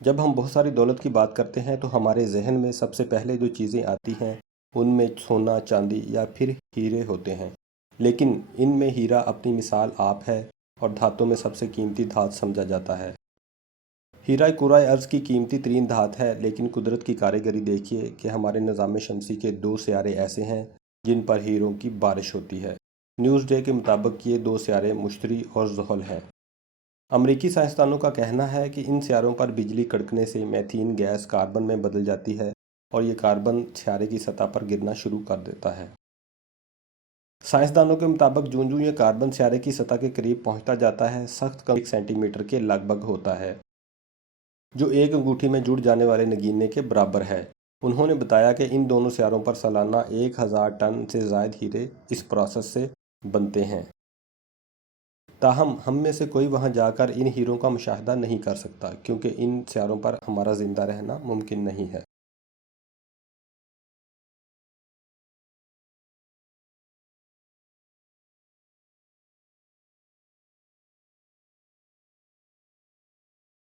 جب ہم بہت ساری دولت کی بات کرتے ہیں تو ہمارے ذہن میں سب سے پہلے جو چیزیں آتی ہیں ان میں سونا، چاندی یا پھر ہیرے ہوتے ہیں۔ لیکن ان میں ہیرا اپنی مثال آپ ہے اور دھاتوں میں سب سے قیمتی دھات سمجھا جاتا ہے۔ ہیرا کرۂ ارض کی قیمتی ترین دھات ہے، لیکن قدرت کی کاریگری دیکھیے کہ ہمارے نظام شمسی کے 2 سیارے ایسے ہیں جن پر ہیروں کی بارش ہوتی ہے۔ نیوز ڈے کے مطابق یہ 2 سیارے مشتری اور زحل ہیں۔ امریکی سائنسدانوں کا کہنا ہے کہ ان سیاروں پر بجلی کڑکنے سے میتھین گیس کاربن میں بدل جاتی ہے اور یہ کاربن سیارے کی سطح پر گرنا شروع کر دیتا ہے۔ سائنسدانوں کے مطابق جوں یہ کاربن سیارے کی سطح کے قریب پہنچتا جاتا ہے، سخت کم 1 سینٹی میٹر کے لگ بھگ ہوتا ہے، جو ایک انگوٹھی میں جڑ جانے والے نگینے کے برابر ہے۔ انہوں نے بتایا کہ ان دونوں سیاروں پر سالانہ 1000 ٹن سے زائد ہیرے اس پروسیس سے بنتے ہیں۔ تاہم ہم میں سے کوئی وہاں جا کر ان ہیروں کا مشاہدہ نہیں کر سکتا، کیونکہ ان سیاروں پر ہمارا زندہ رہنا ممکن نہیں ہے۔